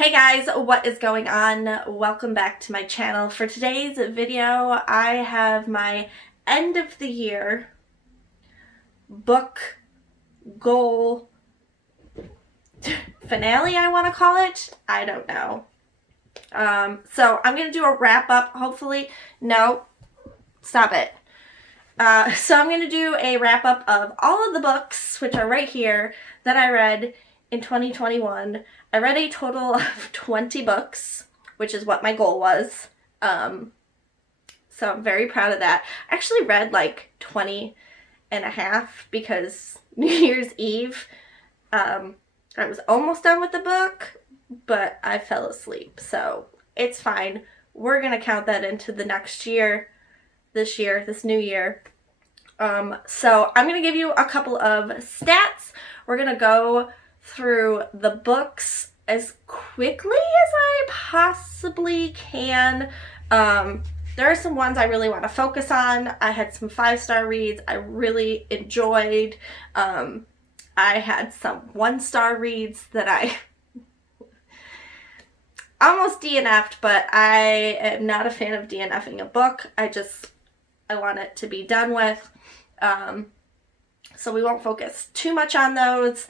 Hey guys, what is going on? Welcome back to my channel. For today's video, I have my end of the year book goal finale, I want to call it. I don't know. So I'm going to do a wrap up, hopefully. No, stop it. So I'm going to do a wrap up of all of the books, which are right here, that I read in 2021. I read a total of 20 books, which is what my goal was. So I'm very proud of that. I actually read like 20 and a half because New Year's Eve, I was almost done with the book, but I fell asleep. So it's fine. We're going to count that into the next year, this new year. So I'm going to give you a couple of stats. We're going to go through the books as quickly as I possibly can. There are some ones I really want to focus on. I had some 5-star reads I really enjoyed. I had some 1-star reads that I almost DNF'd, but I am not a fan of DNFing a book. I want it to be done with. So we won't focus too much on those.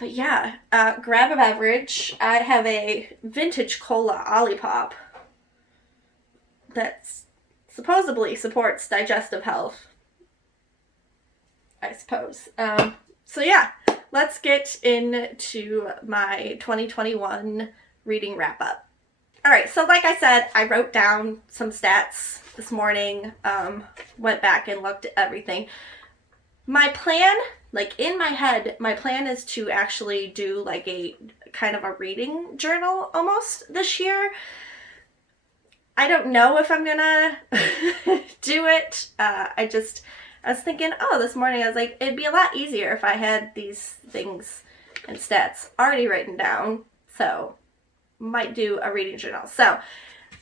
But yeah, grab a beverage. I have a vintage cola Olipop that supposedly supports digestive health, I suppose. So yeah, let's get into my 2021 reading wrap up. Alright, so like I said, I wrote down some stats this morning, went back and looked at everything. My plan, like in my head, my plan is to actually do like a kind of a reading journal almost this year. I don't know if I'm gonna do it. I was thinking, this morning I was like, it'd be a lot easier if I had these things and stats already written down. So might do a reading journal. So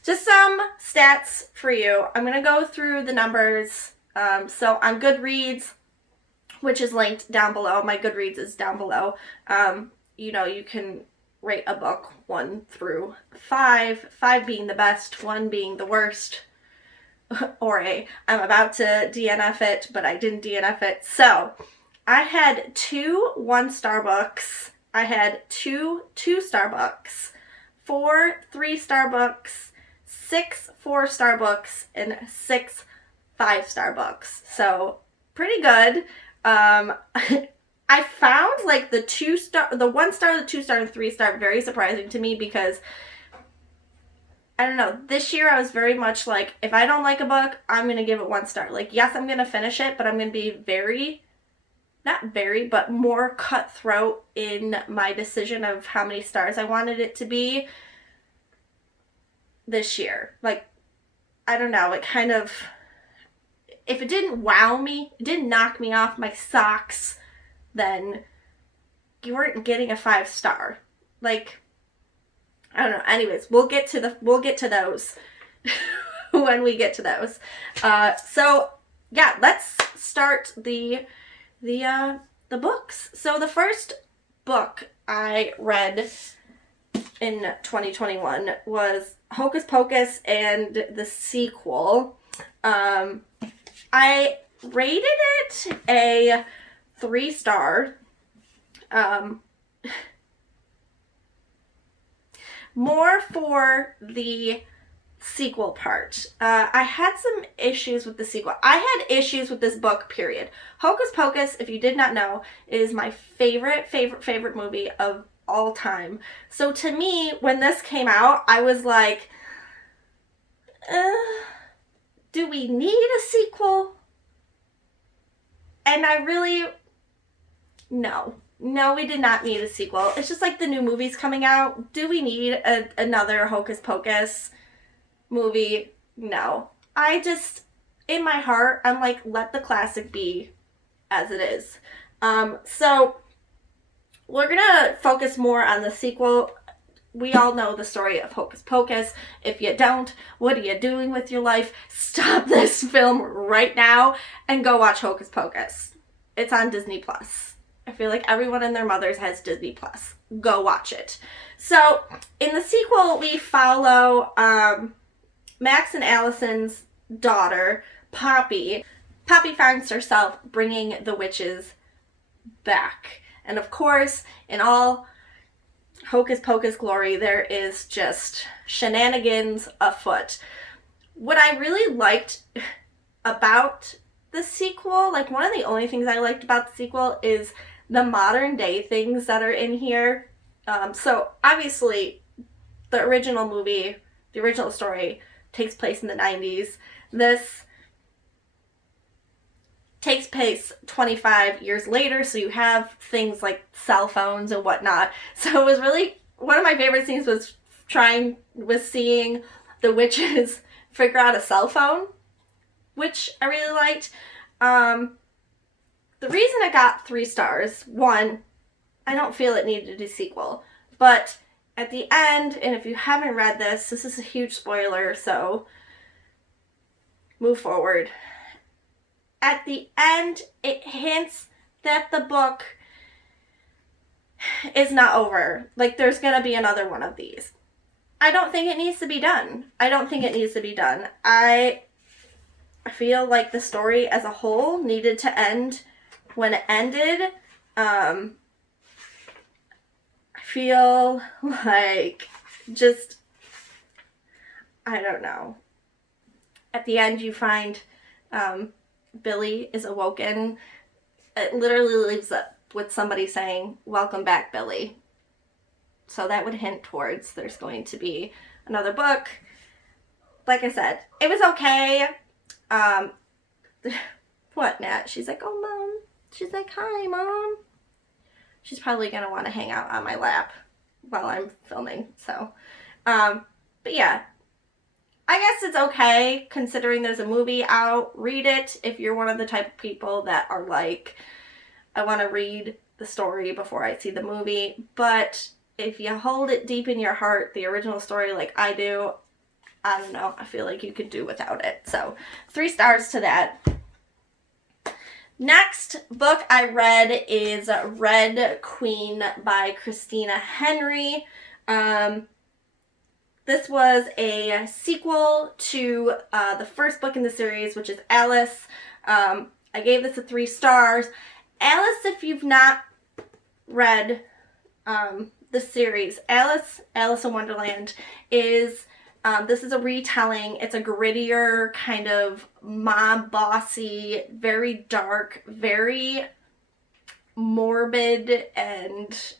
just some stats for you. I'm gonna go through the numbers. So on Goodreads, which is linked down below. My Goodreads is down below. You can rate a book 1 through 5, 5 being the best, 1 being the worst, or I'm about to DNF it, but I didn't DNF it. So I had 2 1-star books. I had 2 2-star books, 4 3-star books, 6 4-star books, and 6 5-star books. So pretty good. I found like the 1-star, the 2-star, and 3-star very surprising to me because I don't know, this year I was very much like, if I don't like a book, I'm going to give it 1 star. Like, yes, I'm going to finish it, but I'm going to be but more cutthroat in my decision of how many stars I wanted it to be this year. Like, I don't know, it kind of, if it didn't wow me, it didn't knock me off my socks, then you weren't getting a 5-star. Like, I don't know. Anyways, we'll get to those when we get to those. So yeah, let's start the books. So the first book I read in 2021 was Hocus Pocus and the sequel. I rated it a 3-star. More for the sequel part. I had some issues with the sequel. I had issues with this book, period. Hocus Pocus, if you did not know, is my favorite movie of all time. So to me, when this came out, I was like, do we need a sequel? And I really, no, we did not need a sequel. It's just like the new movies coming out. Do we need another Hocus Pocus movie? No. In my heart, I'm like, let the classic be as it is. So we're gonna focus more on the sequel. We all know the story of Hocus Pocus. If you don't, what are you doing with your life? Stop this film right now and go watch Hocus Pocus. It's on Disney Plus. I feel like everyone and their mothers has Disney Plus. go watch it. So in the sequel, we follow Max and Allison's daughter, Poppy. Poppy finds herself bringing the witches back. And of course, in all Hocus Pocus glory, there is just shenanigans afoot. What I really liked about the sequel, like one of the only things I liked about the sequel is the modern day things that are in here. So obviously the original movie, the original story takes place in the 90s. This takes place 25 years later, so you have things like cell phones and whatnot. So it was really, one of my favorite scenes was seeing the witches figure out a cell phone, which I really liked. The reason it got 3 stars, one, I don't feel it needed a sequel, but at the end, and if you haven't read this is a huge spoiler, so move forward. At the end, it hints that the book is not over. Like, there's gonna be another one of these. I don't think it needs to be done. I feel like the story as a whole needed to end when it ended. I feel like just, I don't know. At the end, you find Billy is awoken. It literally leaves up with somebody saying, "Welcome back, Billy." So that would hint towards there's going to be another book. Like I said, it was okay. What, Nat? She's like, "Oh, Mom." She's like, "Hi, Mom." She's probably going to want to hang out on my lap while I'm filming. So, but yeah. I guess it's okay considering there's a movie out. Read it if you're one of the type of people that are like, I want to read the story before I see the movie. But if you hold it deep in your heart, the original story like I do, I don't know, I feel like you could do without it. So 3 stars to that. Next book I read is Red Queen by Christina Henry. This was a sequel to the first book in the series, which is Alice. I gave this a 3 stars. Alice, if you've not read the series, Alice in Wonderland is, this is a retelling. It's a grittier, kind of mob bossy, very dark, very morbid and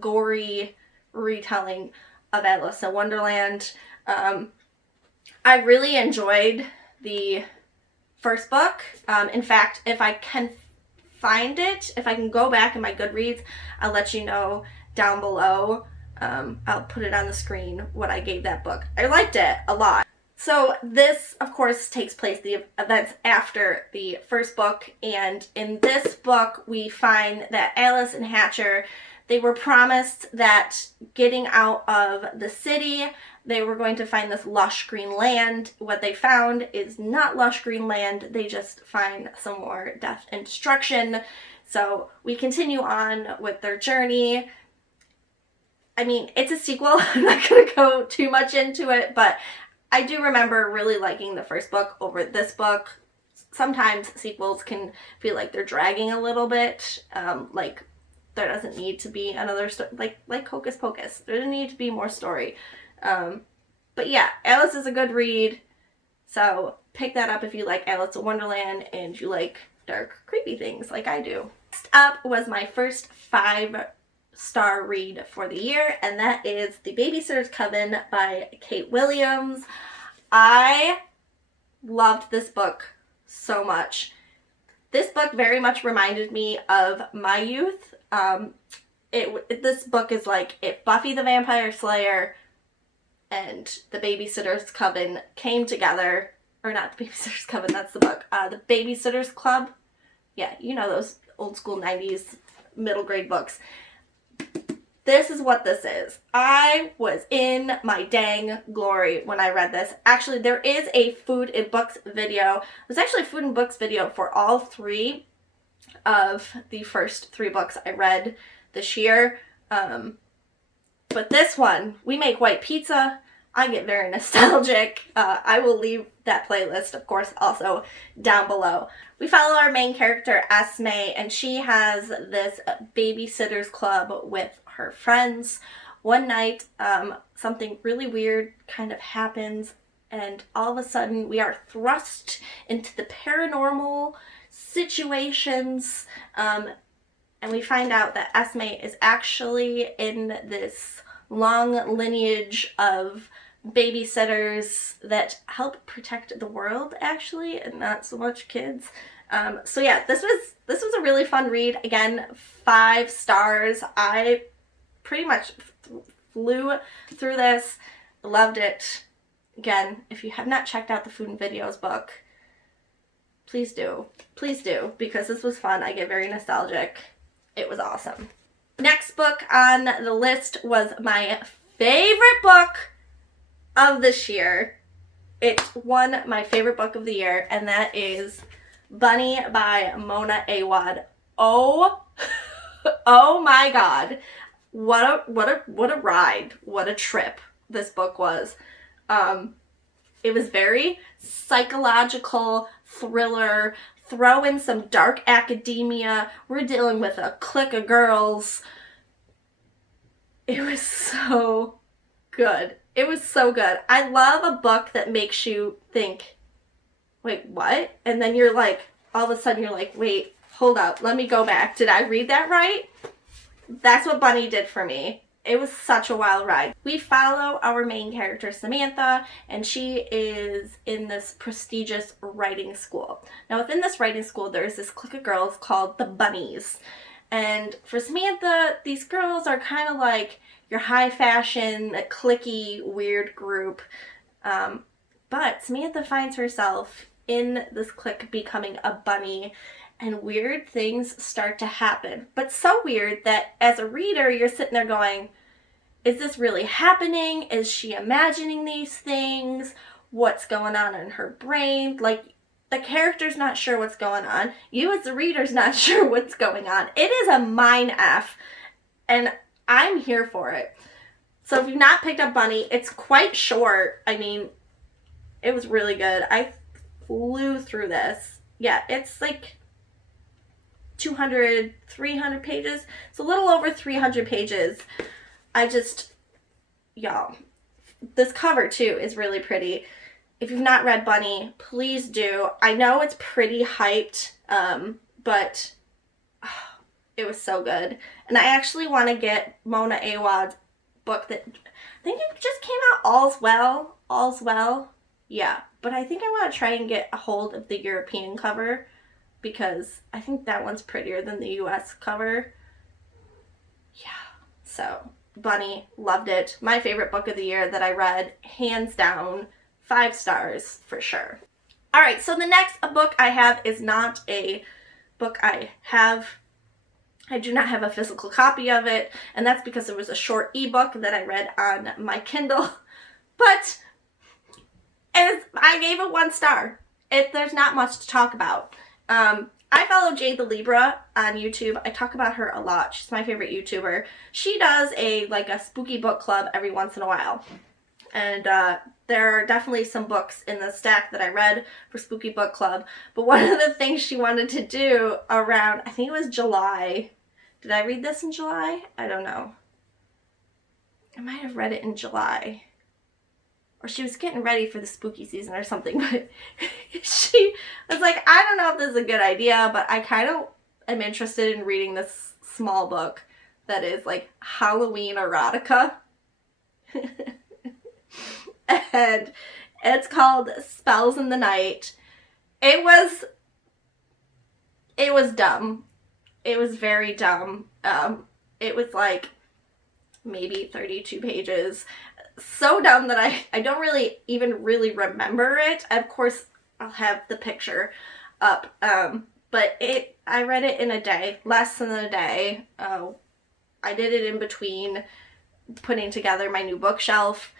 gory retelling of Alice in Wonderland. I really enjoyed the first book. In fact, if I can find it, if I can go back in my Goodreads, I'll let you know down below. I'll put it on the screen what I gave that book. I liked it a lot. So this, of course, takes place the events after the first book, and in this book we find that Alice and Hatcher, they were promised that getting out of the city, they were going to find this lush green land. What they found is not lush green land. They just find some more death and destruction. So we continue on with their journey. I mean, it's a sequel. I'm not going to go too much into it, but I do remember really liking the first book over this book. Sometimes sequels can feel like they're dragging a little bit, like there doesn't need to be another story, like Hocus Pocus. There doesn't need to be more story. But yeah, Alice is a good read, so pick that up if you like Alice in Wonderland and you like dark, creepy things like I do. Next up was my first 5-star read for the year, and that is The Babysitter's Coven by Kate Williams. I loved this book so much. This book very much reminded me of my youth. This book is like if Buffy the Vampire Slayer and The Babysitter's Coven came together, or not The Babysitter's Coven, that's the book, The Babysitter's Club. Yeah, you know those old school 90s middle grade books. This is what this is. I was in my dang glory when I read this. Actually, there is a food and books video. There's actually a food and books video for all 3 of the first 3 books I read this year. But this one, we make white pizza. I get very nostalgic. I will leave that playlist, of course, also down below. We follow our main character, Esme, and she has this babysitter's club with her friends. One night, something really weird kind of happens, and all of a sudden we are thrust into the paranormal situations, and we find out that Esme is actually in this long lineage of babysitters that help protect the world, actually, and not so much kids. So yeah, this was a really fun read. Again, 5 stars. I pretty much flew through this, loved it. Again, if you have not checked out the Food and Videos book, please do, because this was fun. I get very nostalgic. It was awesome. Next book on the list was my favorite book of this year. It won my favorite book of the year, and that is Bunny by Mona Awad. Oh my god. What a ride. What a trip this book was. It was very psychological, thriller, throw in some dark academia. We're dealing with a clique of girls. It was so good. It was so good. I love a book that makes you think, wait, what? And then you're like, all of a sudden you're like, wait, hold up, let me go back. Did I read that right? That's what Bunny did for me. It was such a wild ride. We follow our main character, Samantha, and she is in this prestigious writing school. Now, within this writing school, there's this clique of girls called the Bunnies. And for Samantha, these girls are kind of like your high fashion, cliquey, weird group. But Samantha finds herself in this clique becoming a bunny, and weird things start to happen. But so weird that as a reader, you're sitting there going, is this really happening? Is she imagining these things? What's going on in her brain? Like, the character's not sure what's going on. You as the reader's not sure what's going on. It is a mind F, and I'm here for it. So if you've not picked up Bunny, it's quite short. I mean, it was really good. I flew through this. Yeah, it's like 200, 300 pages. It's a little over 300 pages. Y'all, this cover too is really pretty. If you've not read Bunny, please do. I know it's pretty hyped, but it was so good. And I actually want to get Mona Awad's book that, I think it just came out, All's Well. Yeah, but I think I want to try and get a hold of the European cover, because I think that one's prettier than the US cover. Yeah, so Bunny, loved it. My favorite book of the year that I read, hands down, 5 stars for sure. All right, so the next book I have is not a book I do not have a physical copy of it, and that's because it was a short ebook that I read on my Kindle, but I gave it 1 star. There's not much to talk about. I follow Jade the Libra on YouTube. I talk about her a lot. She's my favorite YouTuber. She does a spooky book club every once in a while. And there are definitely some books in the stack that I read for Spooky Book Club. But one of the things she wanted to do around, I think it was July. Did I read this in July? I don't know. I might have read it in July. Or she was getting ready for the spooky season or something, but she was like, I don't know if this is a good idea, but I kind of am interested in reading this small book that is like Halloween erotica. And it's called Spells in the Night. It was dumb. It was very dumb. It was like maybe 32 pages. So dumb that I don't really even really remember it. Of course, I'll have the picture up. But I read it in a day, less than a day. I did it in between putting together my new bookshelf.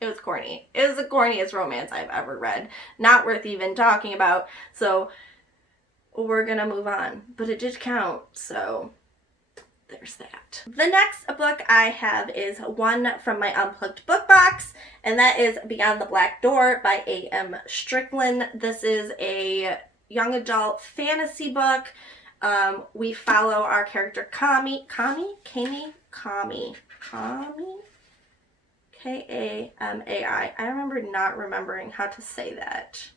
It was corny. It was the corniest romance I've ever read. Not worth even talking about. So we're gonna move on. But it did count, so there's that. The next book I have is one from my Unplugged book box, and that is Beyond the Black Door by A.M. Strickland. This is a young adult fantasy book. We follow our character Kami, K-A-M-A-I. I remember not remembering how to say that.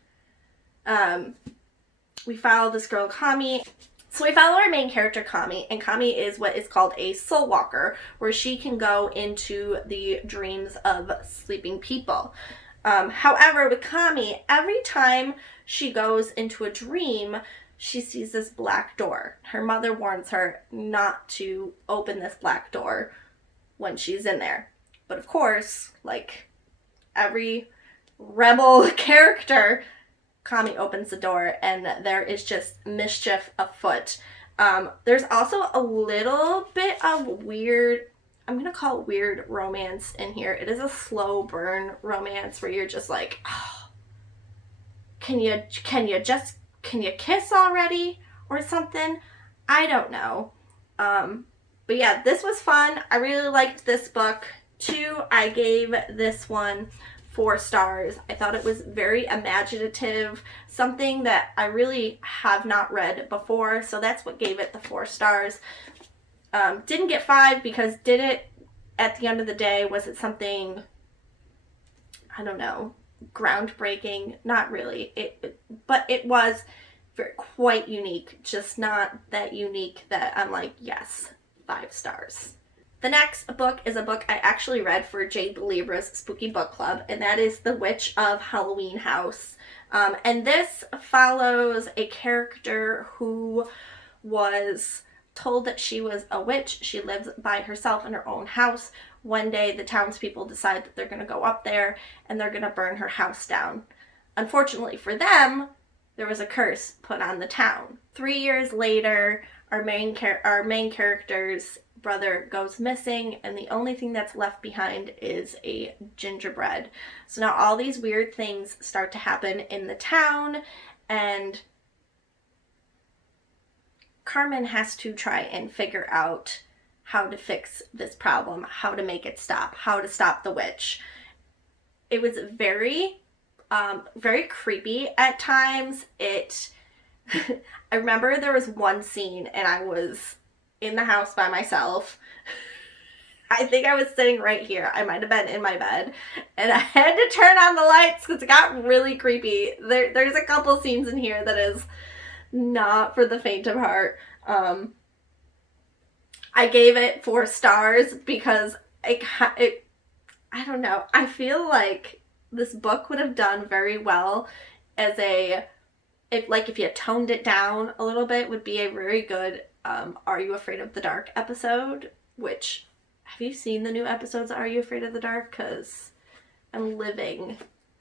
We follow this girl Kami. So we follow our main character, Kami, and Kami is what is called a soul walker, where she can go into the dreams of sleeping people. However, with Kami, every time she goes into a dream, she sees this black door. Her mother warns her not to open this black door when she's in there. But of course, like every rebel character, Kami opens the door and there is just mischief afoot. There's also a little bit of weird, I'm going to call it weird romance in here. It is a slow burn romance where you're just like, oh, can you kiss already or something? I don't know. But yeah, this was fun. I really liked this book too. I gave this one 4 stars. I thought it was very imaginative, something that I really have not read before, so that's what gave it the 4 stars. Didn't get 5 because did it, at the end of the day, was it something, I don't know, groundbreaking? Not really. But it was quite unique, just not that unique that I'm like, yes, 5 stars. The next book is a book I actually read for Jade Libra's Spooky Book Club, and that is The Witch of Halloween House. And this follows a character who was told that she was a witch. She lives by herself in her own house. One day, the townspeople decide that they're going to go up there and they're going to burn her house down. Unfortunately for them, there was a curse put on the town. 3 years later, our main character's brother goes missing, and the only thing that's left behind is a gingerbread. So now all these weird things start to happen in the town, and Carmen has to try and figure out how to fix this problem, how to make it stop, how to stop the witch. It was very creepy at times. I remember there was one scene and I was in the house by myself. I think I was sitting right here. I might have been in my bed. And I had to turn on the lights because it got really creepy. There's a couple scenes in here that is not for the faint of heart. I gave it 4 stars because I don't know. I feel like this book would have done very well as if you toned it down a little bit, would be a very good Are You Afraid of the Dark episode, which, have you seen the new episodes of Are You Afraid of the Dark? Because I'm living.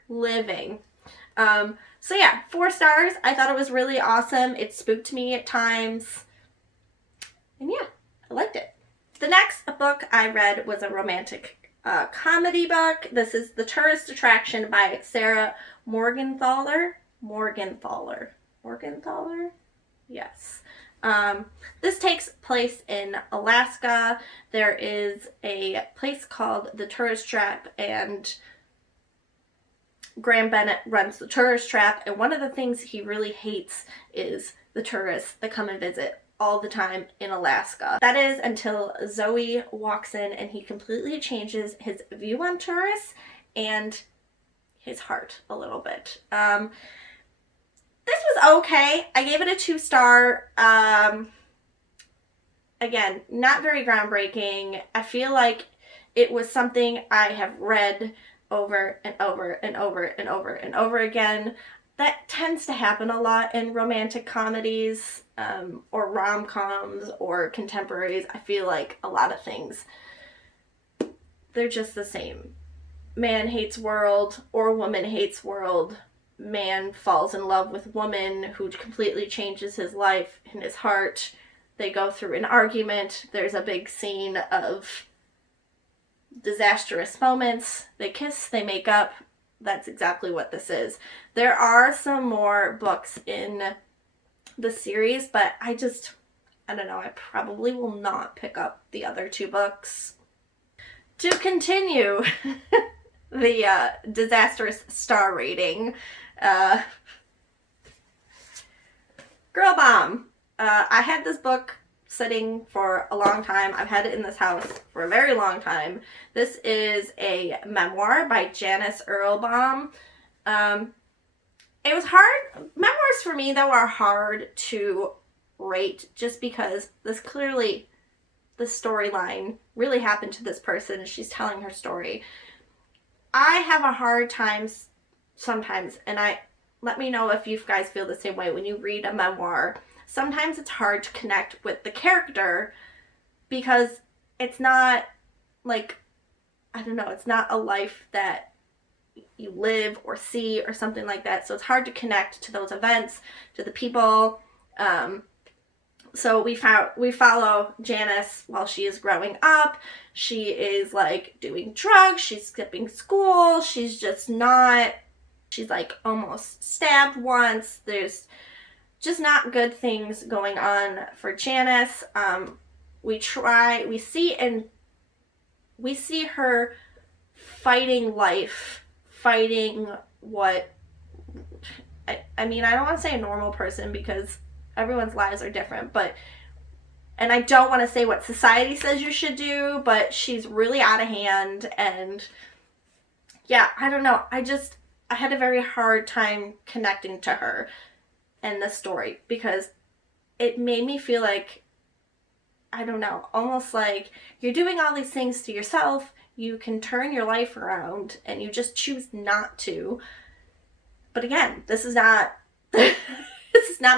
So yeah, 4 stars. I thought it was really awesome. It spooked me at times. And yeah, I liked it. The next book I read was a romantic comedy book. This is The Tourist Attraction by Sarah Morgenthaler? Yes. This takes place in Alaska. There is a place called the Tourist Trap, and Graham Bennett runs the Tourist Trap, and one of the things he really hates is the tourists that come and visit all the time in Alaska. That is until Zoe walks in and he completely changes his view on tourists and his heart a little bit. This was okay. I gave it a 2-star. Again, not very groundbreaking. I feel like it was something I have read over and over and over and over and over again. That tends to happen a lot in romantic comedies, or rom-coms or contemporaries. I feel like a lot of things, they're just the same. Man hates world, or woman hates world. Man falls in love with woman who completely changes his life and his heart. They go through an argument. There's a big scene of disastrous moments. They kiss, they make up. That's exactly what this is. There are some more books in the series, but I don't know, I probably will not pick up the other 2 books. To continue the disastrous star rating, Girl Bomb. I had this book sitting for a long time. I've had it in this house for a very long time. This is a memoir by Janice Erlbaum. It was hard. Memoirs for me, though, are hard to rate just because the storyline really happened to this person and she's telling her story. I have a hard time sometimes, and let me know if you guys feel the same way when you read a memoir. Sometimes it's hard to connect with the character because it's not like, I don't know, it's not a life that you live or see or something like that. So it's hard to connect to those events, to the people. So we follow Janice while she is growing up. She is like doing drugs. She's skipping school. She's like almost stabbed once. There's just not good things going on for Janice. We see her fighting life, fighting what, I mean, I don't want to say a normal person because everyone's lives are different, and I don't want to say what society says you should do, but she's really out of hand, and yeah, I don't know. I had a very hard time connecting to her and the story because it made me feel like, I don't know, almost like you're doing all these things to yourself. You can turn your life around and you just choose not to. But again, this is not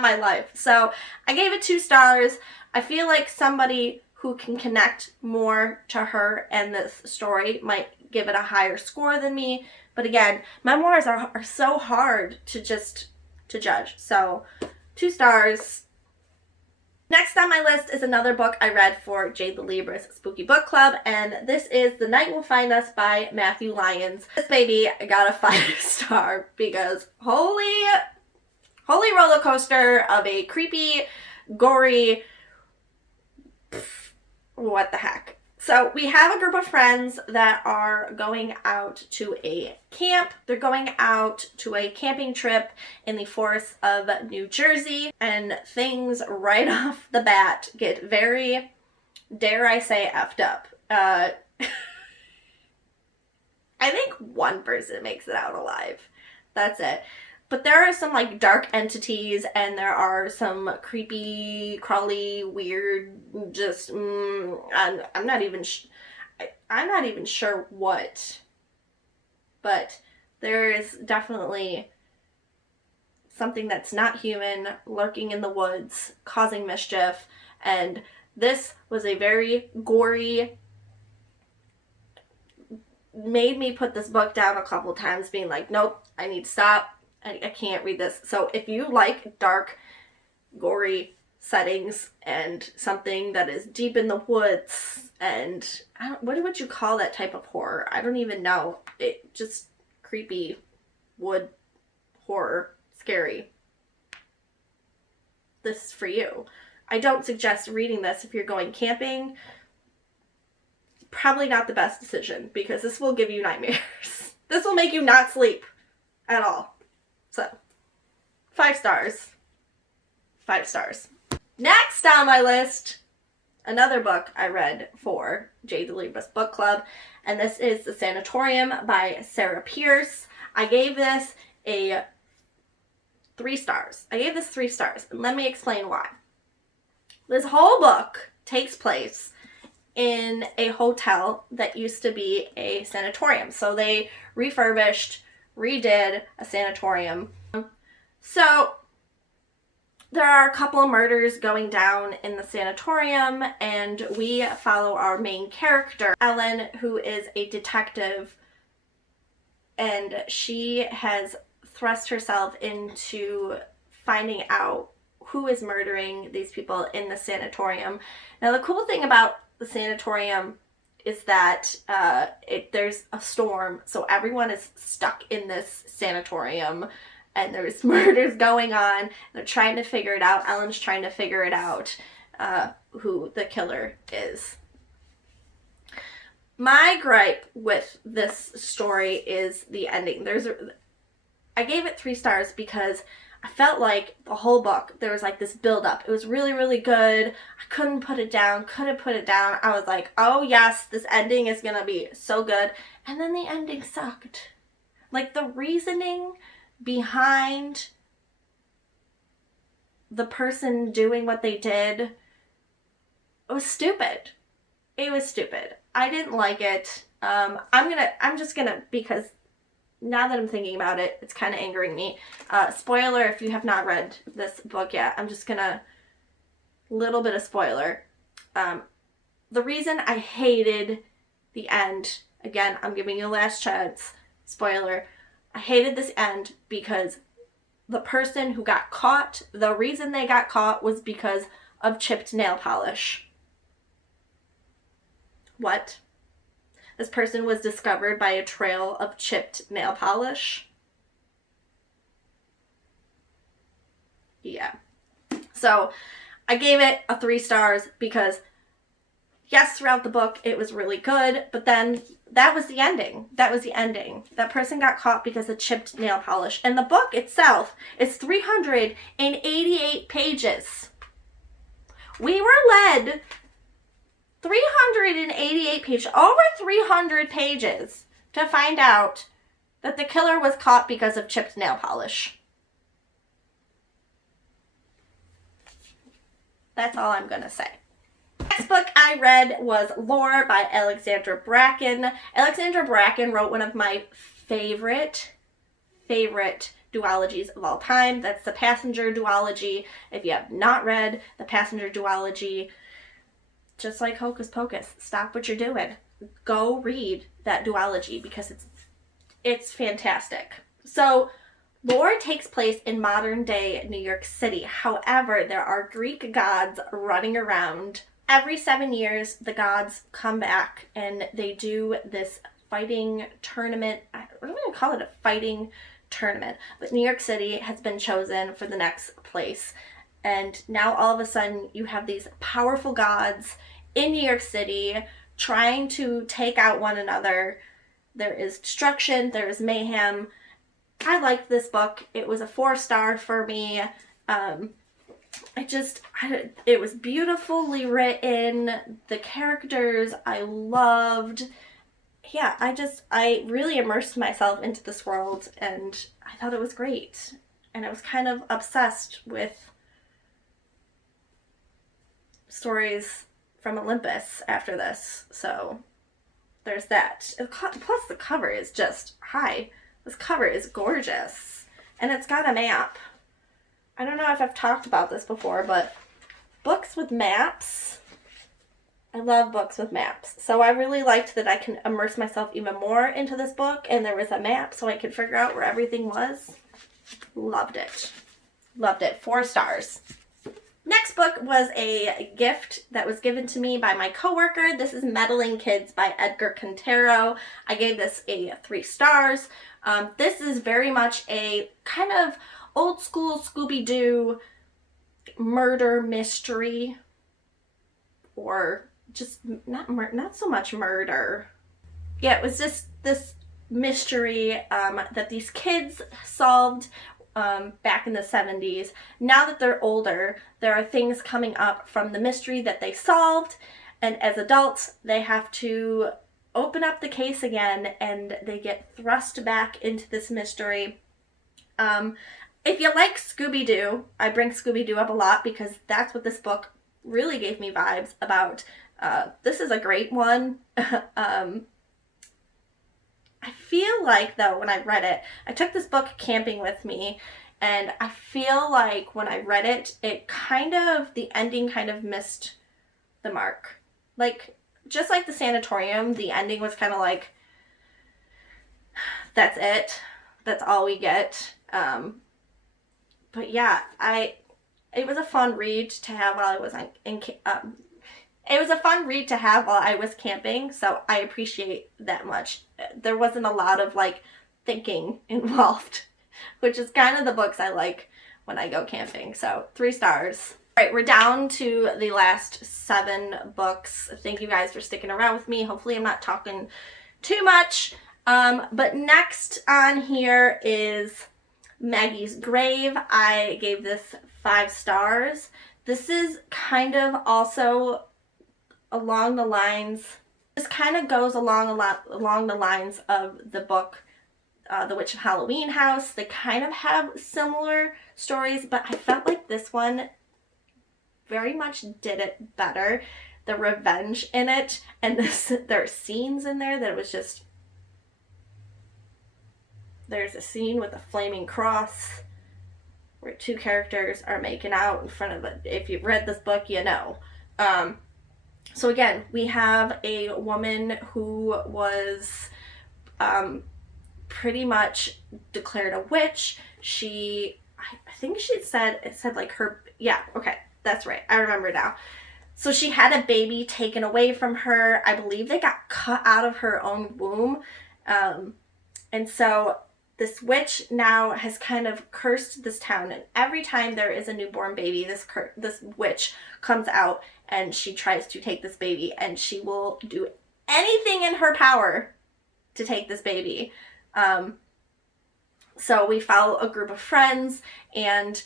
my life. So I gave it 2 stars. I feel like somebody who can connect more to her and this story might give it a higher score than me. But again, memoirs are so hard to judge. So 2 stars. Next on my list is another book I read for Jade the Libra's Spooky Book Club, and this is The Night Will Find Us by Matthew Lyons. This baby got a 5-star because holy roller coaster of a creepy, gory, what the heck. So we have a group of friends that are going out to a camp. They're going out to a camping trip in the forests of New Jersey, and things right off the bat get very, dare I say, effed up. I think one person makes it out alive. That's it. But there are some like dark entities, and there are some creepy, crawly, weird, just I'm not even sure what. But there is definitely something that's not human lurking in the woods, causing mischief, and this was a very gory, made me put this book down a couple times, being like, nope, I need to stop. I can't read this. So if you like dark, gory settings and something that is deep in the woods and what would you call that type of horror? I don't even know. It just creepy wood horror, scary. This is for you. I don't suggest reading this if you're going camping. Probably not the best decision because this will give you nightmares. This will make you not sleep at all. So, 5 stars. 5 stars. Next on my list, another book I read for Jade the Libra's Book Club, and this is The Sanatorium by Sarah Pierce. I gave this 3 stars. I gave this 3 stars, and let me explain why. This whole book takes place in a hotel that used to be a sanatorium. So they refurbished, redid a sanatorium. So there are a couple of murders going down in the sanatorium, and we follow our main character, Ellen, who is a detective, and she has thrust herself into finding out who is murdering these people in the sanatorium. Now, the cool thing about the sanatorium is that there's a storm, so everyone is stuck in this sanatorium, and there's murders going on. They're trying to figure it out. Ellen's trying to figure it out. who the killer is. My gripe with this story is the ending. I gave it 3 stars because I felt like the whole book, there was like this build-up. It was really, really good. I couldn't put it down. I was like, oh yes, this ending is going to be so good. And then the ending sucked. Like, the reasoning behind the person doing what they did, it was stupid. It was stupid. I didn't like it. Because now that I'm thinking about it, it's kind of angering me. Spoiler, if you have not read this book yet, I'm just gonna, little bit of spoiler. The reason I hated the end, again, I'm giving you a last chance, spoiler, I hated this end because the person who got caught, the reason they got caught was because of chipped nail polish. What? This person was discovered by a trail of chipped nail polish. Yeah. So I gave it a 3 stars because, yes, throughout the book it was really good, but then that was the ending. That person got caught because of chipped nail polish. And the book itself is 388 pages. We were led 388 pages, over 300 pages, to find out that the killer was caught because of chipped nail polish. That's all I'm going to say. Next book I read was Lore by Alexandra Bracken. Alexandra Bracken wrote one of my favorite duologies of all time. That's the Passenger duology. If you have not read the Passenger duology, just like Hocus Pocus, stop what you're doing. Go read that duology because it's fantastic. So, Lore takes place in modern day New York City. However, there are Greek gods running around. Every 7 years, the gods come back and they do this fighting tournament. I don't even call it a fighting tournament, but New York City has been chosen for the next place. And now all of a sudden you have these powerful gods in New York City trying to take out one another. There is destruction, there is mayhem. I liked this book. It was a 4-star for me. It was beautifully written. The characters I loved. Yeah, I really immersed myself into this world and I thought it was great. And I was kind of obsessed with stories from Olympus after this. So there's that. Plus the cover is just, hi, this cover is gorgeous. And it's got a map. I don't know if I've talked about this before, but books with maps, I love books with maps. So I really liked that I can immerse myself even more into this book, and there was a map so I could figure out where everything was. Loved it. Loved it. 4 stars. Next book was a gift that was given to me by my coworker. This is Meddling Kids by Edgar Quintero. I gave this a 3 stars. This is very much a kind of old school Scooby-Doo murder mystery, or just not so much murder. Yeah, it was just this mystery that these kids solved back in the 70s. Now that they're older, there are things coming up from the mystery that they solved, and as adults, they have to open up the case again, and they get thrust back into this mystery. If you like Scooby-Doo, I bring Scooby-Doo up a lot because that's what this book really gave me vibes about. This is a great one. I feel like, though, when I read it, I took this book camping with me, and I feel like when I read it, the ending kind of missed the mark. Like, just like the Sanatorium, the ending was kind of like, that's it. That's all we get. But yeah, it was a fun read to have while I was it was a fun read to have while I was camping, so I appreciate that much. There wasn't a lot of thinking involved, which is kind of the books I like when I go camping. So 3 stars. All right, we're down to the last 7 books. Thank you guys for sticking around with me. Hopefully I'm not talking too much. But next on here is Maggie's Grave. I gave this 5 stars. This is kind of also along the lines, this kind of goes along the lines of the book The Witch of Halloween House. They kind of have similar stories, but I felt like this one very much did it better. The revenge in it, and there are scenes in there that it was just, there's a scene with a flaming cross where 2 characters are making out in front of it. If you've read this book, you know. So again, we have a woman who was pretty much declared a witch. I think it said like her, yeah, okay, that's right, I remember now. So she had a baby taken away from her. I believe they got cut out of her own womb. And so this witch now has kind of cursed this town, and every time there is a newborn baby, this witch comes out and she tries to take this baby, and she will do anything in her power to take this baby. So we follow a group of friends, and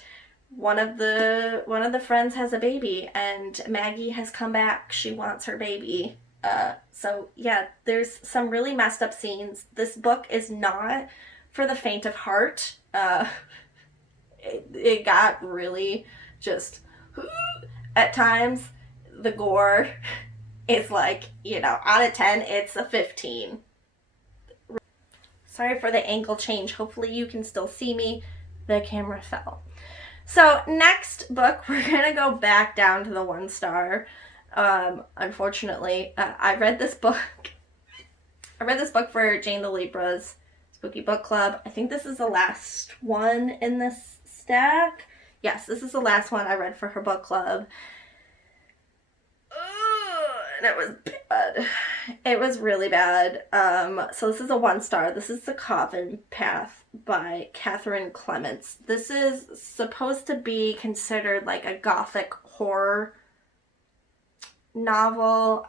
one of the friends has a baby, and Maggie has come back. She wants her baby. So yeah, there's some really messed up scenes. This book is not for the faint of heart. It got really just at times. The gore is like, out of 10, it's a 15. Sorry for the angle change. Hopefully you can still see me. The camera fell. So next book, we're gonna go back down to the 1 star. Unfortunately, I read this book for Jane the Libra's Spooky Book Club. I think this is the last one in this stack. Yes, this is the last one I read for her book club. And it was bad. It was really bad. So this is a 1 star. This is The Coffin Path by Catherine Clements. This is supposed to be considered like a gothic horror novel.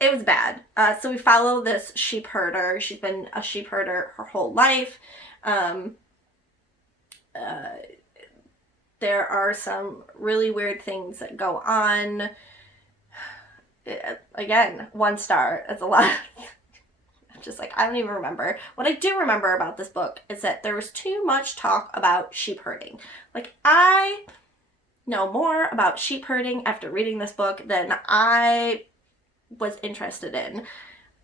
It was bad. So we follow this sheep herder. She's been a sheep herder her whole life. There are some really weird things that go on. Again, 1 star. That's a lot. I'm just like, I don't even remember. What I do remember about this book is that there was too much talk about sheep herding. Like, I know more about sheep herding after reading this book than I was interested in.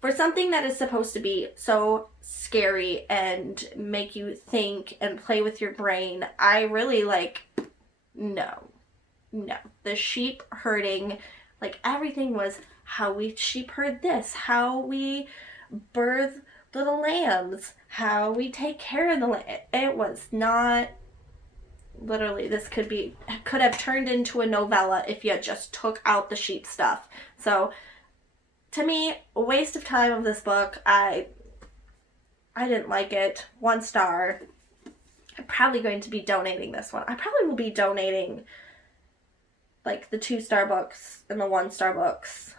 For something that is supposed to be so scary and make you think and play with your brain, I really no. The sheep herding, like, everything was how we sheep herd this, how we birth little lambs, how we take care of the lamb. It was not, literally, this could have turned into a novella if you just took out the sheep stuff. So to me, a waste of time of this book. I didn't like it. 1 star. I'm probably going to be donating this one. I probably will be donating like the 2 star books and the 1 star books,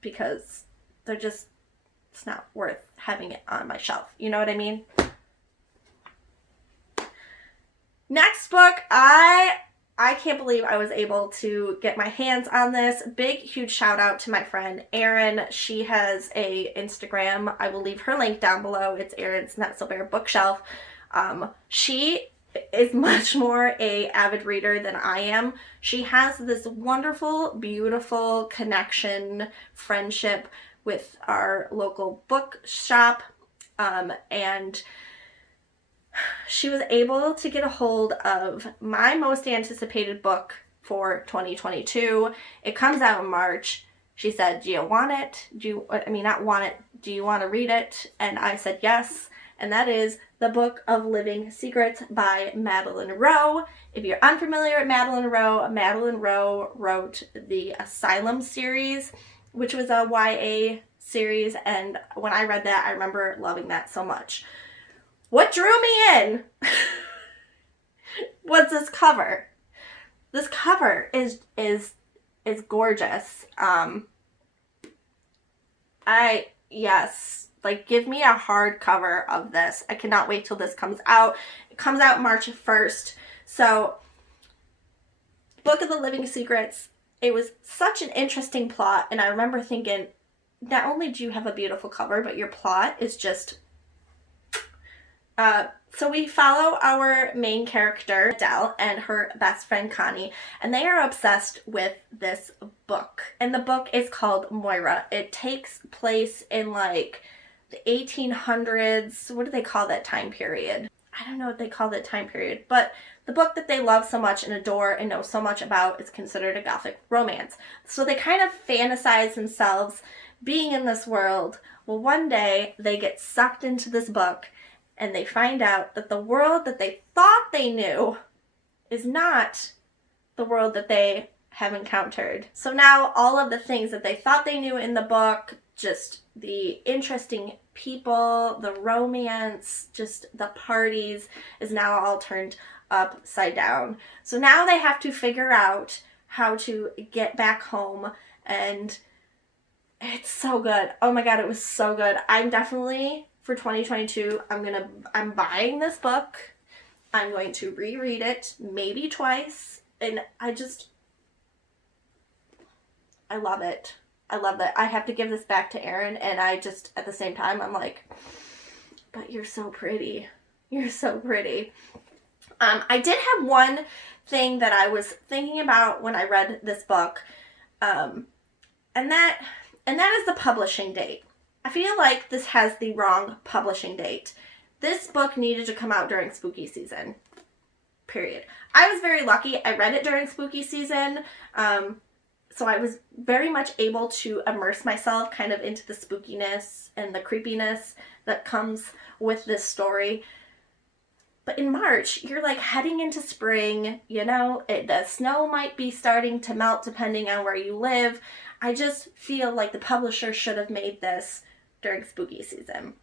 because they're just, it's not worth having it on my shelf. You know what I mean? Next book, I can't believe I was able to get my hands on this. Big, huge shout out to my friend Erin. She has a Instagram. I will leave her link down below. It's Erin's Not So Bare Bookshelf. She is much more a avid reader than I am. She has this wonderful, beautiful connection, friendship with our local bookshop, and she was able to get a hold of my most anticipated book for 2022. It comes out in March. She said, do you want it? Do you want to read it? And I said yes. And that is The Book of Living Secrets by Madeline Rowe. If you're unfamiliar with Madeline Rowe wrote the Asylum series, which was a YA series. And when I read that, I remember loving that so much. What drew me in was this cover. This cover is gorgeous. Yes, like give me a hardcover of this. I cannot wait till this comes out. It comes out March 1st. So, Book of the Living Secrets, it was such an interesting plot, and I remember thinking, not only do you have a beautiful cover, but your plot is just... So we follow our main character, Adele, and her best friend, Connie, and they are obsessed with this book. And the book is called Moira. It takes place in, like, the 1800s. What do they call that time period? I don't know what they call that time period, but the book that they love so much and adore and know so much about is considered a gothic romance. So they kind of fantasize themselves being in this world. Well, one day they get sucked into this book and they find out that the world that they thought they knew is not the world that they have encountered. So now all of the things that they thought they knew in the book, just the interesting people, the romance, just the parties, is now all turned upside down. So now they have to figure out how to get back home, and it's so good. Oh my god, it was so good. I'm definitely, for 2022, I'm buying this book. I'm going to reread it, maybe twice, and I love it. I love it. I have to give this back to Erin, and I just, at the same time, I'm like, but you're so pretty. You're so pretty. I did have one thing that I was thinking about when I read this book, and that is the publishing date. I feel like this has the wrong publishing date. This book needed to come out during spooky season, period. I was very lucky. I read it during spooky season, so I was very much able to immerse myself kind of into the spookiness and the creepiness that comes with this story. But in March, you're like heading into spring, you know, the snow might be starting to melt depending on where you live. I just feel like the publisher should have made this during spooky season.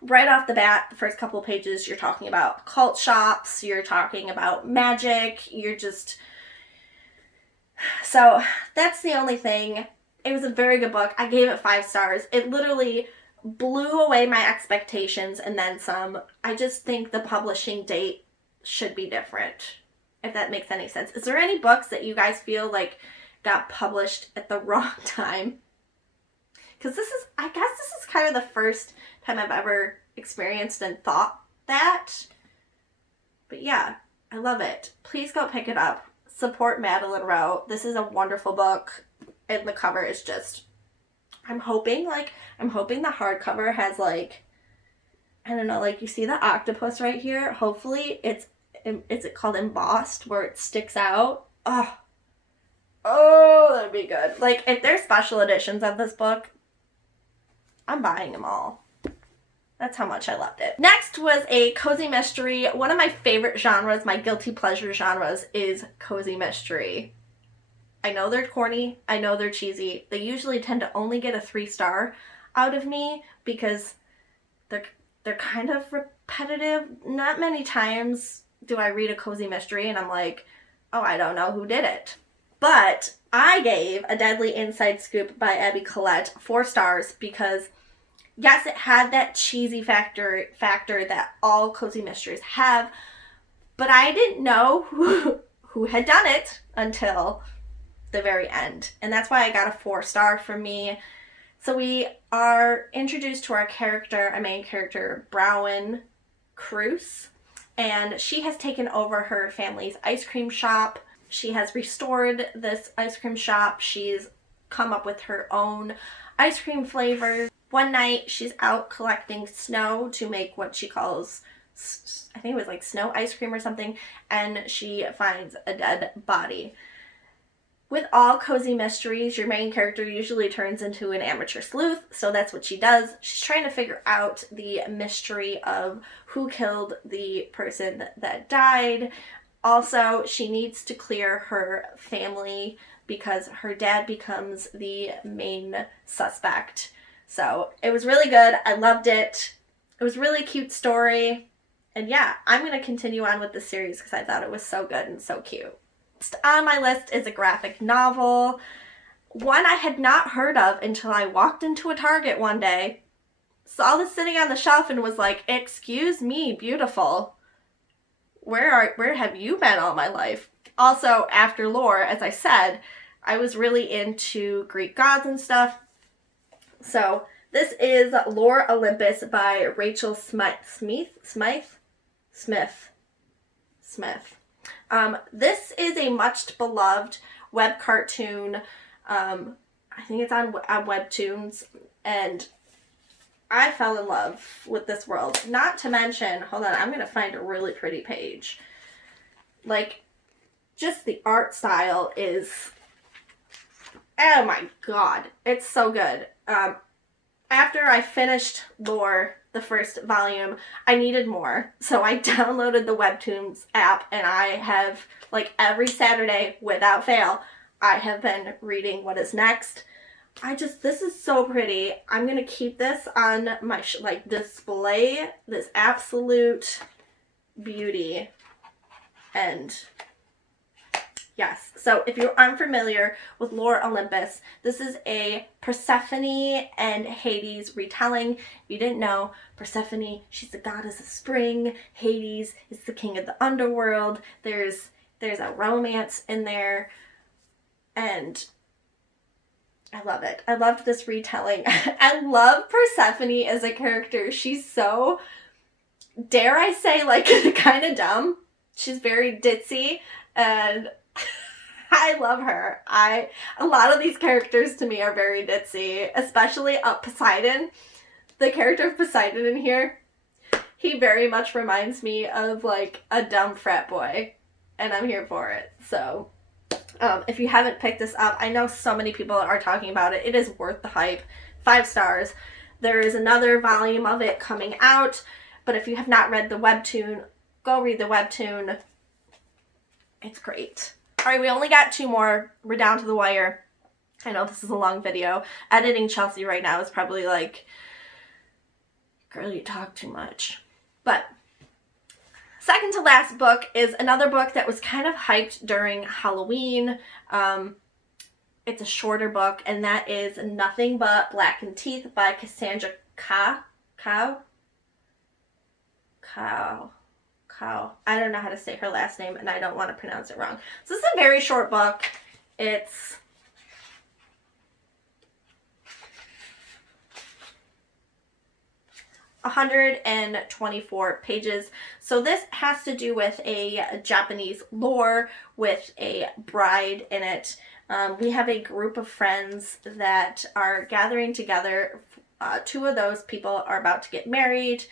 Right off the bat, the first couple of pages, you're talking about cult shops, you're talking about magic, So that's the only thing. It was a very good book. I gave it 5 stars. It literally blew away my expectations and then some. I just think the publishing date should be different, if that makes any sense. Is there any books that you guys feel like got published at the wrong time? Because I guess this is kind of the first time I've ever experienced and thought that. But yeah, I love it. Please go pick it up. Support Madeline Rowe. This is a wonderful book, and the cover is just, I'm hoping the hardcover has, like, I don't know, like, you see the octopus right here? Hopefully is it called embossed, where it sticks out? Oh, that'd be good. Like, if there's special editions of this book, I'm buying them all. That's how much I loved it. Next was a cozy mystery. One of my favorite genres, my guilty pleasure genres, is cozy mystery. I know they're corny. I know they're cheesy. They usually tend to only get a 3-star out of me because they're kind of repetitive. Not many times do I read a cozy mystery and I'm like, oh, I don't know who did it. But I gave A Deadly Inside Scoop by Abby Collette 4 stars because, yes, it had that cheesy factor that all cozy mysteries have, but I didn't know who had done it until the very end. And that's why I got a 4-star from me. So we are introduced to our main character, Browen Cruz, and she has taken over her family's ice cream shop. She has restored this ice cream shop. She's come up with her own ice cream flavors. One night, she's out collecting snow to make what she calls, I think it was like snow ice cream or something, and she finds a dead body. With all cozy mysteries, your main character usually turns into an amateur sleuth, so that's what she does. She's trying to figure out the mystery of who killed the person that died. Also, she needs to clear her family because her dad becomes the main suspect. So it was really good. I loved it. It was a really cute story. And yeah, I'm going to continue on with the series because I thought it was so good and so cute. Next on my list is a graphic novel. One I had not heard of until I walked into a Target one day, saw this sitting on the shelf and was like, excuse me, beautiful. Where have you been all my life? Also, after lore, as I said, I was really into Greek gods and stuff. So this is Lore Olympus by Rachel Smith. This is a much beloved web cartoon. I think it's on Webtoons, and I fell in love with this world. Not to mention, hold on, I'm going to find a really pretty page. Like, just the art style is, oh my god, it's so good. After I finished Lore, the first volume, I needed more. So I downloaded the Webtoons app, and I have, like, every Saturday, without fail, I have been reading what is next. This is so pretty. I'm going to keep this on my, display. This absolute beauty. And yes, so if you're unfamiliar with Lore Olympus, this is a Persephone and Hades retelling. If you didn't know, Persephone, she's the goddess of spring. Hades is the king of the underworld. There's a romance in there, and I love it. I loved this retelling. I love Persephone as a character. She's so, dare I say, like, kind of dumb. She's very ditzy, and I love her. A lot of these characters to me are very ditzy, especially Poseidon. The character of Poseidon in here, he very much reminds me of, like, a dumb frat boy, and I'm here for it. So if you haven't picked this up, I know so many people are talking about it. It is worth the hype. 5 stars. There is another volume of it coming out, but if you have not read the webtoon, go read the webtoon. It's great. All right, we only got 2 more. We're down to the wire. I know this is a long video. Editing Chelsea right now is probably like, girl, you talk too much. But second to last book is another book that was kind of hyped during Halloween. It's a shorter book, and that is Nothing But Blackened Teeth by Cassandra Cow. I don't know how to say her last name, and I don't want to pronounce it wrong. So this is a very short book. It's .124 pages. So this has to do with a Japanese lore with a bride in it. We have a group of friends that are gathering together. 2 of those people are about to get married.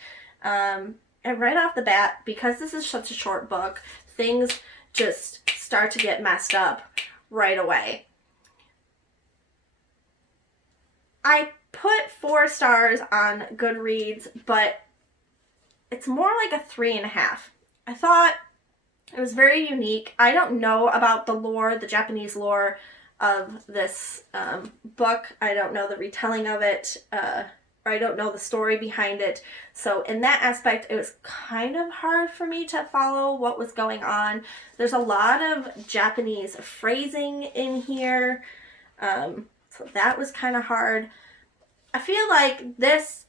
And right off the bat, because this is such a short book, things just start to get messed up right away. I put 4 stars on Goodreads, but it's more like a 3.5. I thought it was very unique. I don't know about the lore, the Japanese lore of this book. I don't know the retelling of it, or I don't know the story behind it. So in that aspect, it was kind of hard for me to follow what was going on. There's a lot of Japanese phrasing in here, so that was kind of hard. I feel like this,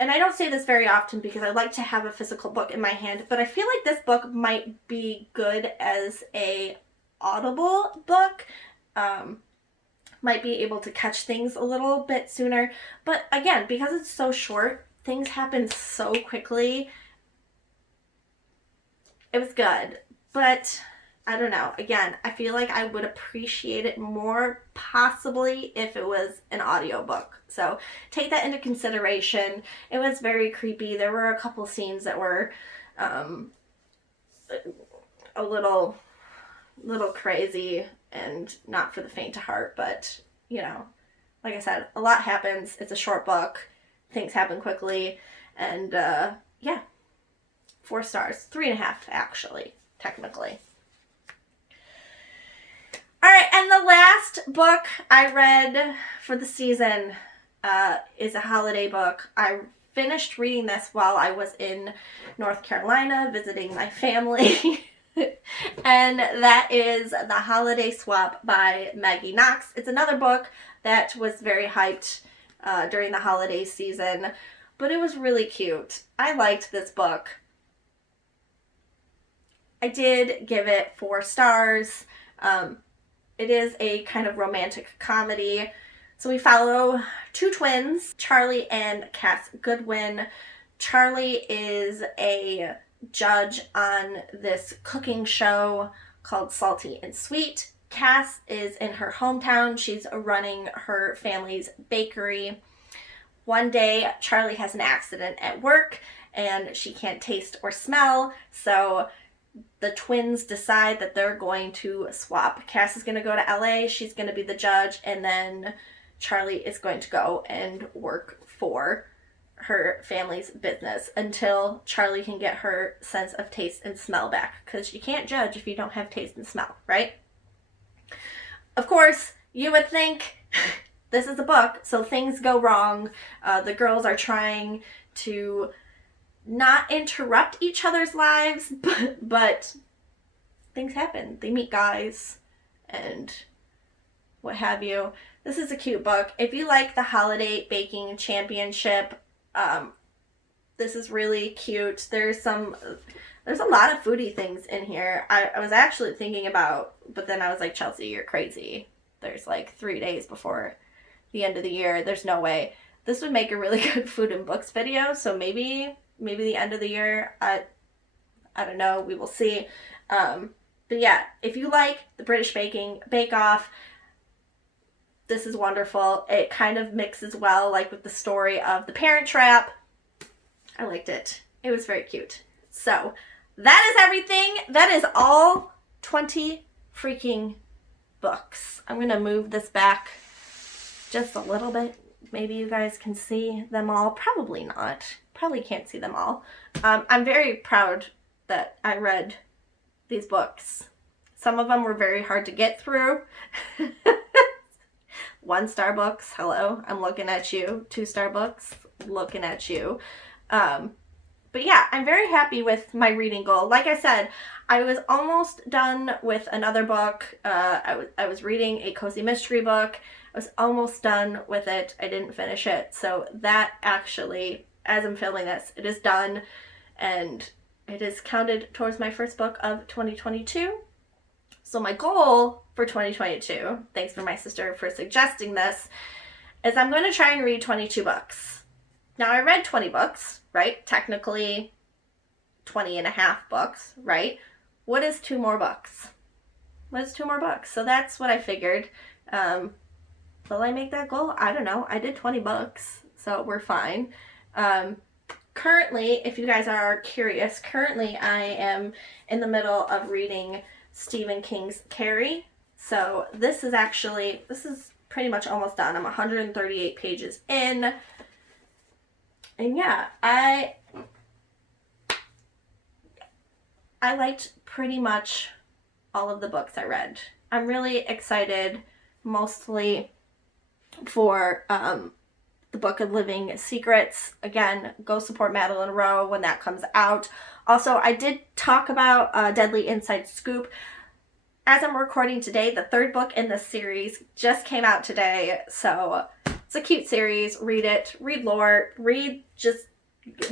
and I don't say this very often because I like to have a physical book in my hand, but I feel like this book might be good as a Audible book. Might be able to catch things a little bit sooner. But again, because it's so short, things happen so quickly. It was good. But I don't know. Again, I feel like I would appreciate it more possibly if it was an audiobook. So take that into consideration. It was very creepy. There were a couple scenes that were a little crazy and not for the faint of heart, but you know, like I said, a lot happens. It's a short book. Things happen quickly, and yeah, 4 stars, 3.5 actually, technically. All right, and the last book I read for the season is a holiday book. I finished reading this while I was in North Carolina visiting my family. And that is The Holiday Swap by Maggie Knox. It's another book that was very hyped during the holiday season, but it was really cute. I liked this book. I did give it 4 stars. It is a kind of romantic comedy. So we follow 2 twins, Charlie and Cass Goodwin. Charlie is a judge on this cooking show called Salty and Sweet. Cass is in her hometown. She's running her family's bakery. One day, Charlie has an accident at work and she can't taste or smell, so the twins decide that they're going to swap. Cass is going to go to LA, she's going to be the judge, and then Charlie is going to go and work for her family's business until Charlie can get her sense of taste and smell back, because you can't judge if you don't have taste and smell, right? Of course, you would think this is a book, so things go wrong. The girls are trying to not interrupt each other's lives, but things happen. They meet guys and what have you. This is a cute book. If you like the Holiday Baking Championship, this is really cute. There's a lot of foodie things in here. I was actually thinking about, but then I was like, Chelsea, you're crazy. There's like 3 days before the end of the year. There's no way. This would make a really good food and books video, so maybe the end of the year. I don't know. We will see. But yeah, if you like the British Baking Bake Off, this is wonderful. It kind of mixes well, like, with the story of The Parent Trap. I liked it. It was very cute. So that is everything. That is all 20 freaking books. I'm going to move this back just a little bit. Maybe you guys can see them all. Probably not. Probably can't see them all. I'm very proud that I read these books. Some of them were very hard to get through. 1-star books, hello, I'm looking at you. 2-star books, looking at you. But yeah, I'm very happy with my reading goal. Like I said, I was almost done with another book. I was reading a cozy mystery book. I was almost done with it. I didn't finish it. So that actually, as I'm filming this, it is done. And it is counted towards my first book of 2022. So my goal for 2022, thanks for my sister for suggesting this, is I'm going to try and read 22 books. Now, I read 20 books, right? Technically 20 and a half books, right? What is 2 more books? What is 2 more books? So that's what I figured. Will I make that goal? I don't know. I did 20 books, so we're fine. Currently, if you guys are curious, currently I am in the middle of reading Stephen King's Carrie. So this is pretty much almost done. I'm 138 pages in. And yeah, I liked pretty much all of the books I read. I'm really excited mostly for the Book of Living Secrets. Again, go support Madeline Rowe when that comes out. Also, I did talk about Deadly Inside Scoop. As I'm recording today, the 3rd book in this series just came out today. So it's a cute series. Read it. Read lore. Read just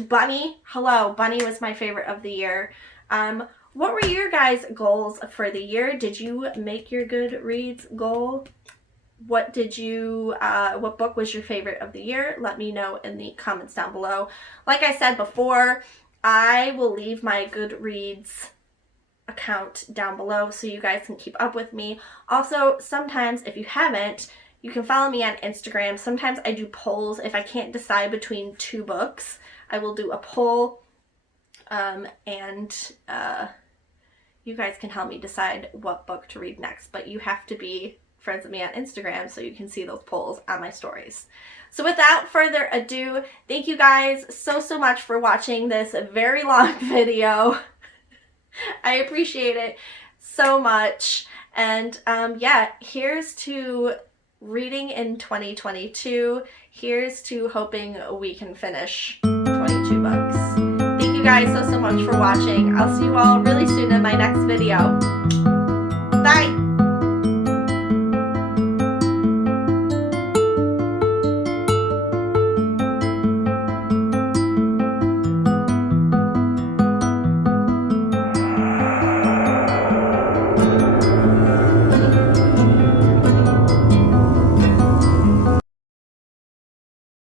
Bunny. Hello. Bunny was my favorite of the year. What were your guys' goals for the year? Did you make your Goodreads goal? What book was your favorite of the year? Let me know in the comments down below. Like I said before, I will leave my Goodreads account down below so you guys can keep up with me. Also, sometimes if you haven't, you can follow me on Instagram. Sometimes I do polls. If I can't decide between 2 books, I will do a poll, and you guys can help me decide what book to read next. But you have to be friends with me on Instagram so you can see those polls on my stories. So without further ado, thank you guys so much for watching this very long video. I appreciate it so much. And yeah, here's to reading in 2022. Here's to hoping we can finish 22 books. Thank you guys so much for watching. I'll see you all really soon in my next video. Bye!